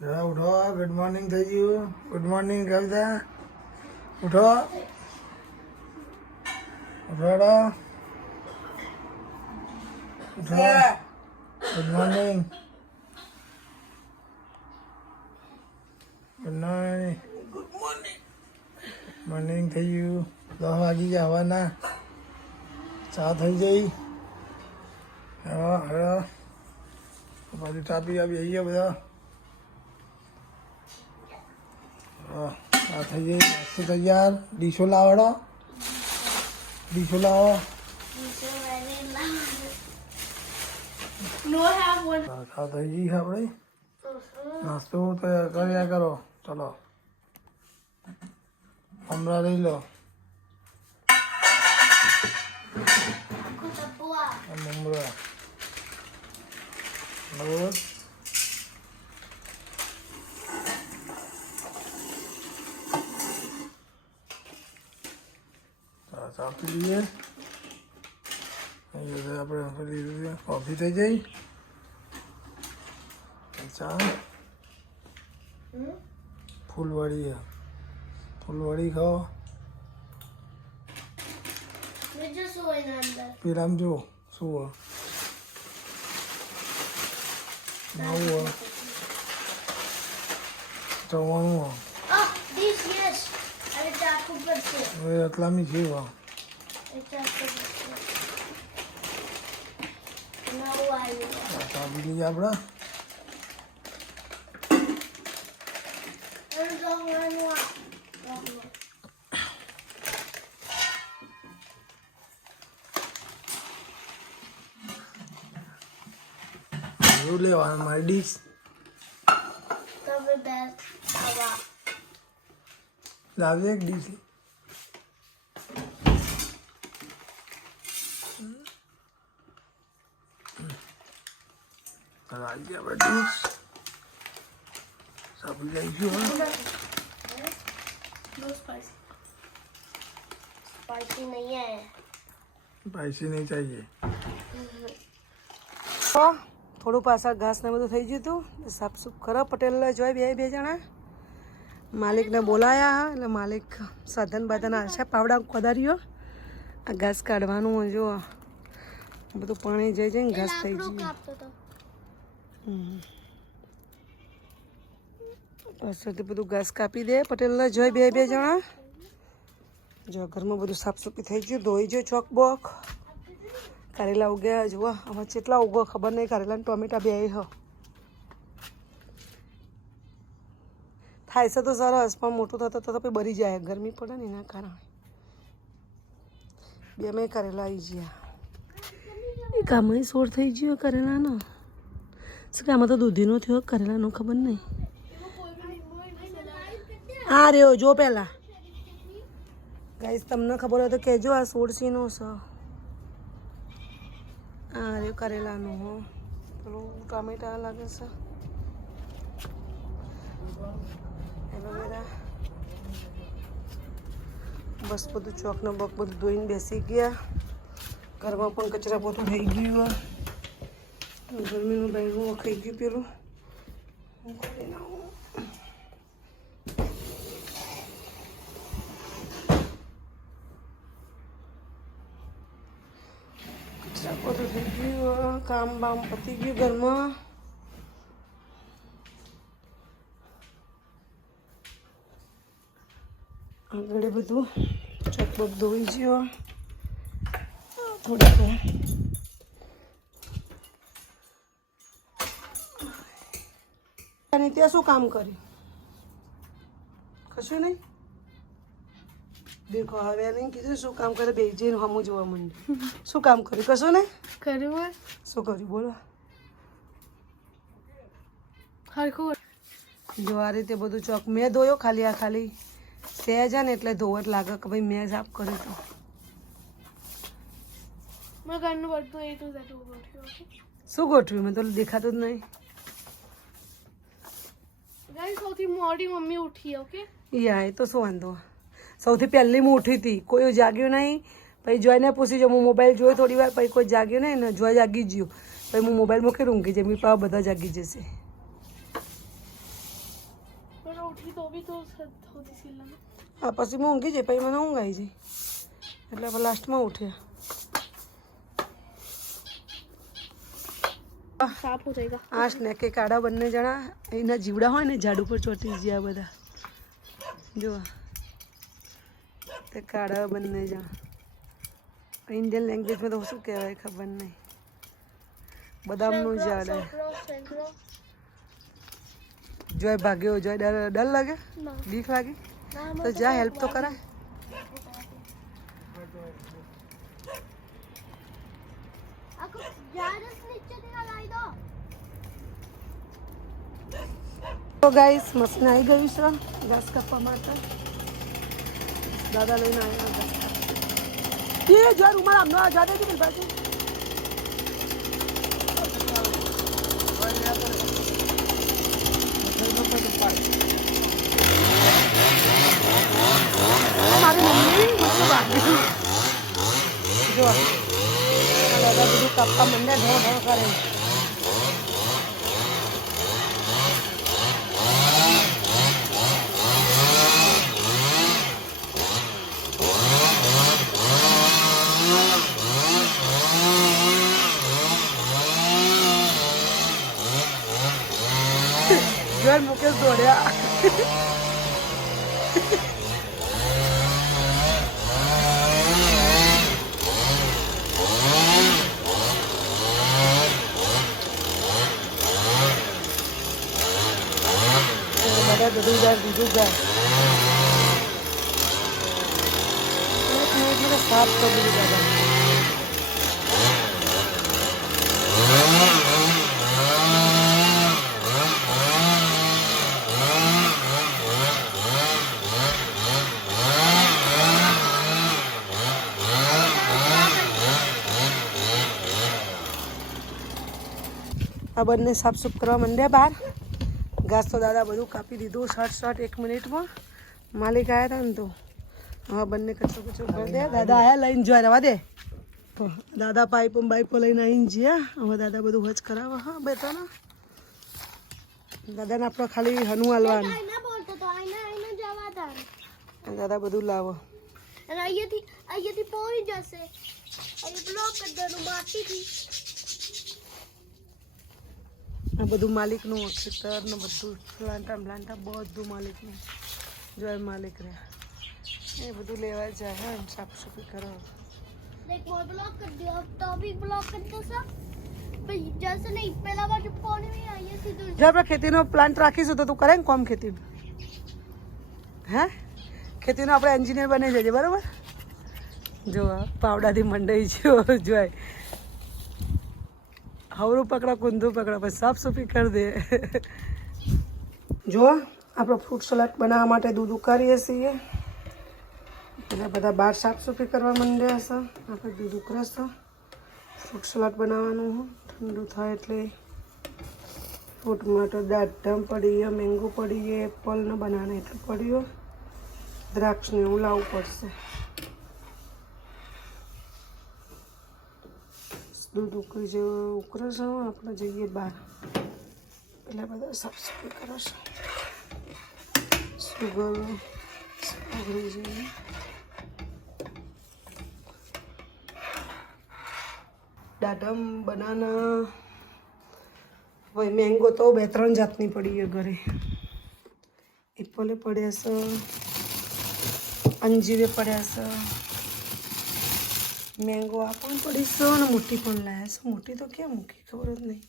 જરા ઉઠો. Good morning થઈ ગયું. ગુડ મોર્નિંગ કવિતા. ઉઠો ઉઠો ઉઠો. Good morning. Good morning. Morning થઈ ગયું. 10 વાગી ગયા હવાના. ચા થઈ ગઈ. હા હા પાછી ચા પી આવી આવી બધા. ચા થઈ ગઈ. નાસ્તો તૈયાર. ડીશો લાવડો. ડીશો લાવો. ચા થઈ ગઈ આપણે. નાસ્તો તૈયાર કર્યા કરો. ચલો હમણાં લઈ લો. મમરા બરાબર. ચા પી લઈએ. આપણે લીધું કોફી થઈ જઈ. ચા ફૂલવાળી ફૂલવાળી ખાઓ. પીરામ જો શું નવું ચવાણું હવે એટલામી છે. આપી દઈએ આપણે. લેવાનું મારી ડીશ. લાવજે એક ડીશ. લાવીએ આપણે ડીશ. સાબુ લઈશું. स्पाइसी नहीं है. સ્પાઈસી નહીં ચાહીએ. થોડું પાછળ ઘાસ ને બધું થઈ ગયું હતું. સાફસૂફ ખરા પટેલ જોઈ બે જણા. માલિકને બોલાયા હા એટલે માલિક સાધન બાધન આશા પાવડા કોદારીઓ આ ઘાસ કાઢવાનું. જો બધું પાણી જઈ જઈને ઘાસ થઈ ગયું. પાછળથી બધું ઘાસ કાપી દે પટેલને જોઈ બે જણા. જો ઘરમાં બધું સાફસૂફી થઈ ગયું. ધોઈ જો ચોક બોક. કારેલા ઉગ્યા જુઓ. આમાં કેટલા ઉગો ખબર નહીં. કારેલા ટોમેટા બે હ થાય છે તો સરસ પણ મોટું થતું તો પછી બરી જાય. ગરમી પડે ને એના કારણે બે મેં કારેલા આવી ગયા. એ કામમાં સોર થઈ ગયો કરેલાનો. શું કે આમાં તો દૂધીનો થયો કરેલાનો ખબર નહીં. હા રહ્યો જો પહેલાં ગાઈસ તમને ખબર હોય તો કહેજો. આ સોળસીનો છે. હા રે કરેલાનું હો. પેલું ટામેટા લાગે છે. એલોવેરા બસ બધું ચોકનો બક બધું ધોઈને બેસી ગયા. ઘરમાં પણ કચરા પોતું થઈ ગયું. ગરમીનું બહેરું ખાઈ ગયું પેલું. બધું થઈ ગયું. કામ બામ પતી ગયું ઘરમાં. આગળ બધું ચોકબક ધોઈ ગયો. થોડીક ત્યાં શું કામ કર્યું? કશું નહીં. દેખો હવે નહીં કીધું શું કામ કરે. બે જઈને હમું જોવા માંડ્યું. શું કામ કર્યું? કશું નહીં કર્યું. શું કર્યું બોલો? જો આ રીતે બધું ચોક મેં ધોયો. ખાલી આ ખાલી સહેજ ને એટલે ધોવટ લાગે કે ભાઈ મેં સાફ કર્યું હતું. શું ગોઠવ્યું? મેં તો દેખાતું જ નહીં. સૌથી મોડી મમ્મી ઉઠી. ઓકે યા એ તો શું વાંધો. સૌથી પહેલી હું ઉઠી હતી. કોઈ જાગ્યું નહીં. પછી જોઈને પૂછી જો. હું મોબાઈલ જોયો થોડી વાર. પછી કોઈ જાગ્યું નહીં ને જોઈ જાગી ગયું. પછી હું મોબાઈલ મૂકી ઊંઘી જઈ. મારી પાસે બધા જાગી જશે. उठी तो भी तो होती सी लगा આ પછી હું ઊંઘી જાય પછી મને ઊંઘ આવી જાય એટલે આપણે લાસ્ટમાં ઉઠ્યા साफ हो जाएगा આ સ્નેક એ કાઢા બંને જણા એના જીવડા હોય ને ઝાડ ઉપર ચોટી ગયા બધા જો તે કાઢા બંને જણા ઇન્ડિયન લેંગ્વેજમાં તો શું કહેવાય ખબર નહીં બદામનું ઝાડ જોય ભાગ્યો જોય ડર લાગે બીક લાગે તો જા હેલ્પ તો કરાય તો ગાઈસ મશીન આવી ગયું છે ઘાસ કાપવા માટે દાદા લઈને આવ્યા ઘાસ એ જો રૂમાલ આમનો આ જાડે કે બાજુ મારી મમ્મી જો દાદા બધું કાપવા માંડ્યા ઢો ઢો કરે જોર મુકેશ દોડ્યા બધા બધું જાય બીજું જાય સાફ કરી દીધું દાદા આ બંને સાફ સુફ કરવા માંડ્યા બહાર ઘાસ તો દાદા બધું કાપી દીધું શર્ટ 1 મિનિટમાં માલિક આવ્યા હતા ને તો હા બંને કચરો કચરો કરી દે દાદા આવ્યા લઈને જોઈ રવા દે તો દાદા પાઇપો લઈને આવીને જ્યાં હવે દાદા બધું હજ કરાવે હા બે તો ના દાદાને આપણે ખાલી હનું હાલવાનું દાદા બધું લાવો અને અહીંયાથી પહોંચી જશે અહીં બ્લોક કરી દેવાનું માટીથી આ બધું માલિકનું ખેતર ને બધું પ્લાન્ટા બધું માલિકનું જો એ માલિક રહ્યા એ બધું લેવા જાય હે સાફ સફાઈ કરો देख वो ब्लॉक कर दिया अब तो भी ब्लॉक कर दो सब भाई जैसे नहीं पहला बार जब पानी में आई है सीधे જો આપણે ખેતીનો પ્લાન્ટ રાખીશું તો તું કરે ને કોમ ખેતીનું હે ખેતીનો આપણે એન્જિનિયર બની જજે બરાબર જો પાવડાથી મંડાઈ જો જોય હવરું પકડા કુંદું પકડા પછી સાફ સફાઈ કરી દે જો આપણે ફ્રૂટ સલાડ બનાવવા માટે દૂધ ઉકાળીએ છીએ એટલે બધા બહાર સાફ સફાઈ કરવા માંડ્યા હશે આપણે દૂધ ઉકળશે ફ્રૂટ સલાડ બનાવવાનું ઠંડુ થાય એટલે ફ્રૂટ માટે દાડમ પડીએ મેંગો પડીએ એપલ ને બનાના એટલું પડ્યો દ્રાક્ષ ને એવું લાવવું પડશે દૂધ ઉકળી જેવું ઉકળે છે આપણે જઈએ બહાર એટલે બધા સાફ સફાઈ કરશે સુગર ઓગળી જઈએ દાડમ બનાના ભાઈ મેંગો તો 2-3 જાતની પડી છે ઘરે એપલે પડ્યા છે અંજીરે પડ્યા છે મેંગો આ પણ પડી છે અને મોટી પણ લાયા છે મોટી તો ક્યાં મૂકી ખબર જ નહીં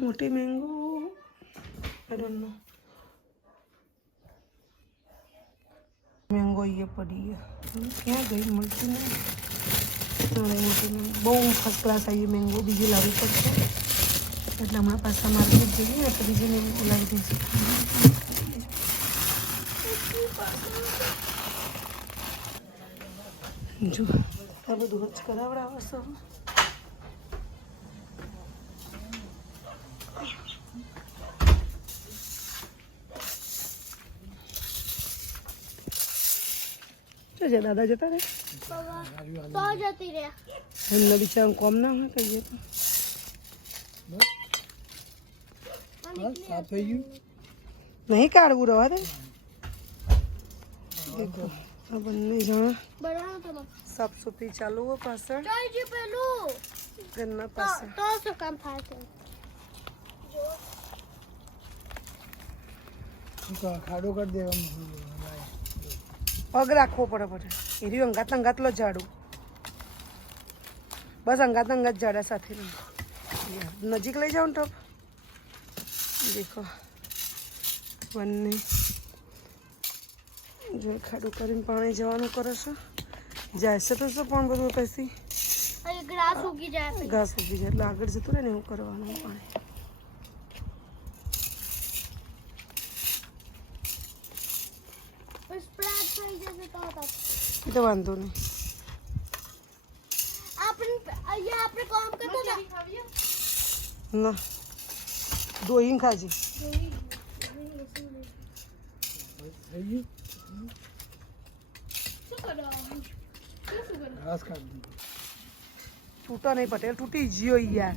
મોટી mango I don't know mango ये पड़ी है ક્યાં ગઈ મળતી નહીં મોટી મેંગો બહુ ફર્સ્ટ ક્લાસ આવી મેંગો બીજી લાવવી પડશે એટલે હમણાં પાછા માર્કેટ જઈએ ને તો બીજી મેંગો લાવી દઈશું જો આ બધું હજ કરાવડાવશે છે દાદા જતા રહે तो जाती रहे એમના બિચારા કોમ ના હોય કહીએ તો બસ સાફ થઈ ગયું. નહીં કાઢવું રવા દે. દેખો આ બંને જણા બનાવો તમે સાફ સફાઈ ચાલુ હો પાછળ ચાલ જે પેલું ઘરના પાછળ. તો શું કામ થાય છે ખાડો કરી દેવાનું. પગ રાખવો પડે પડે એરી અંગાત અંગાત લો ઝાડું બસ અંગાત અંગાત ઝાડા સાથે નજીક લઈ જાઓ ને ટપ દેખો બંને જો ખાડું કરીને પાણી જવાનું કરે છે જાય છે તો શું પણ બધું પછી અને ગ્રાસ ઉગી જાય પછી ઘાસ ઉગી જાય એટલે આગળ જતું રહે ને એવું કરવાનું પાણી સ્પ્રેડ થઈ જશે તો એ તો વાંધો નહીં આપણે કામ કરતા હતા ના ધોઈને ખાજી થઈ ગયું. ઘાસ કાઢી દીધું. તૂટો નહીં પટેલ તૂટી ગયો યાર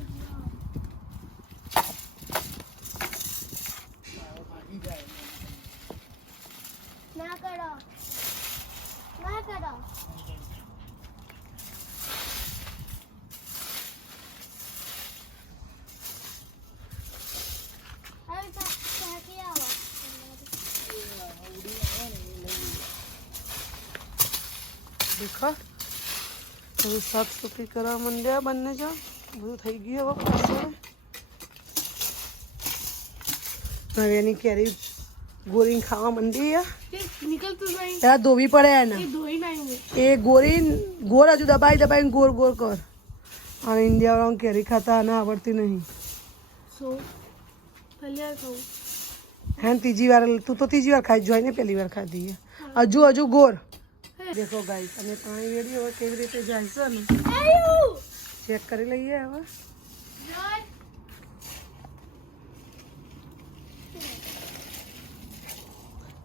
ના કરો ના કરો હવે સાથી આવો દેખો બધું સાફ સફાઈ કરવા માંડ્યા બંને જો બધું થઈ ગયું હવે પાછળ હવે એની કેરી ગોરીને ખાવા માંડી નીકળતું નહીં ત્યાં ધોવી પડે એને ધોઈ નાખ્યું એ ગોરી ગોર હજુ દબાઈ દબાઈને ગોર ગોર કર અને ઇન્ડિયાવાળા કેરી ખાતા અને આવડતી નહીં સો પહેલી ખાવું હે ત્રીજી વાર તું તો ત્રીજી વાર ખાઈ જોઈ ને પહેલી વાર ખાધી હજુ હજુ ગોર દેખો ગાઈસ અને પાણી વેડી હવે કેવી રીતે જાય છે ને ચેક કરી લઈએ હવે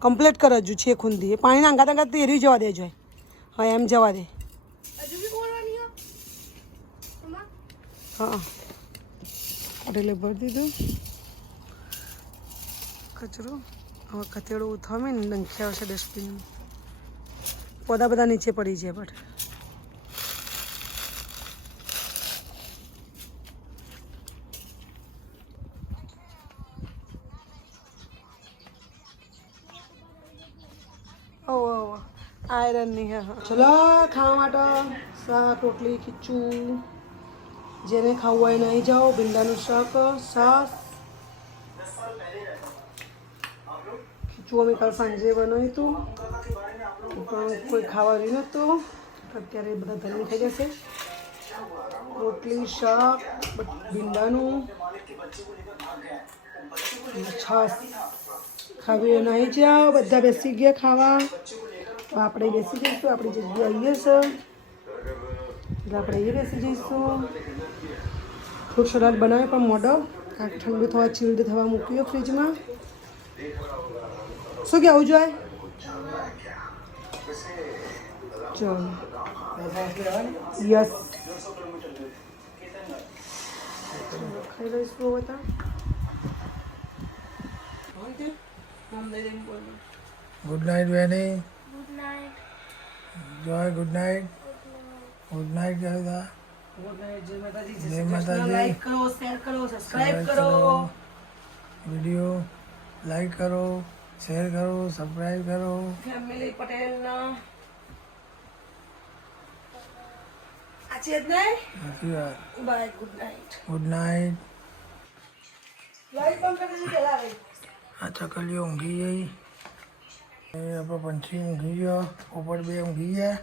કમ્પ્લીટ કર હજુ છે ખૂંદી એ પાણીના અંગાત અંગાત એરી જવા દે જોઈ હા એમ જવા દે હજુ બી બોલવાની હા પટેલે ભરી દીધું કચરો હવે કચેડો ઉથામીને ડંખી આવશે ડસ્ટબિન પોતા બધા નીચે પડી જાય બટ આયરન ની હા ચલો ખાવા માટે શાક રોટલી ખીચું જેને ખાવું હોય નહીં જાઓ ભીંડાનું શાક છાસ ખીચું અમે કાલ સાંજે બનાવ્યું હતું પણ કોઈ ખાવા રહ્યું નહોતું અત્યારે બધા ધર્મી થઈ જશે રોટલી શાક ભીંડાનું છાસ ખાવી નહીં જાઓ બધા બેસી ગયા ખાવા આપણે બેસી જઈશું આપણી જગ્યા આવીએ છે એટલે આપણે એ બેસી જઈશું ફ્રૂટ સલાડ બનાવે પણ મોડો કાંઈક ઠંડુ થવા ચીલ્ડ થવા મૂક્યો ફ્રીજમાં શું કહેવું જોઈએ ચલો યસ ખાઈ લઈશું હવે ત્યાં ગુડ નાઇટ બેની. ગુડ નાઇટ જોય ગુડ નાઇટ. ગુડ નાઇટ કહેતા. જય માતાજી. લાઈક કરો શેર કરો સબસ્ક્રાઇબ કરો વિડીયો લાઈક કરો શેર કરો સબસ્ક્રાઈબ કરો. ફેમિલી પટેલના આ છે જ નહીં સાચી વાત. Bye good night good night. Light બંધ કરી દીધી પહેલા આવી આ ચકલીઓ ઊંઘી ગઈ. એ આપણો પંછી ઊંઘી ગયો. ઉપર બે ઊંઘી ગયા.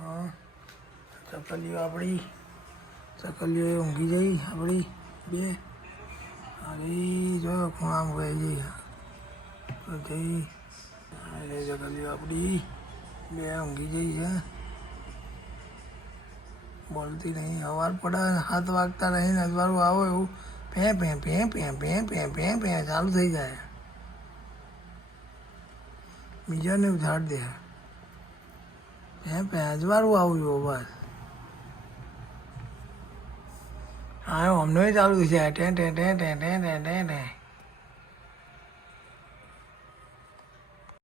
હા ચકલીઓ આપણી ચકલીઓ ઊંઘી જઈ આપણી બે. અરે જો ખૂણામાં વહી ગઈ જઈ. અરે ચકલીઓ આપણી બે ઊંઘી જઈ છે. બોલતી નહીં. સવાર પડે 7 વાગતા નહીં અજવાળું આવો એવું pay pay pay pay pay pay pay pay ચાલુ થઈ જાય. બીજાને ઉજાડ દે. પે પે અજવાળું આવું જો બસ હા અમને ચાલુ છે ten ten ten ten ten ten ten ten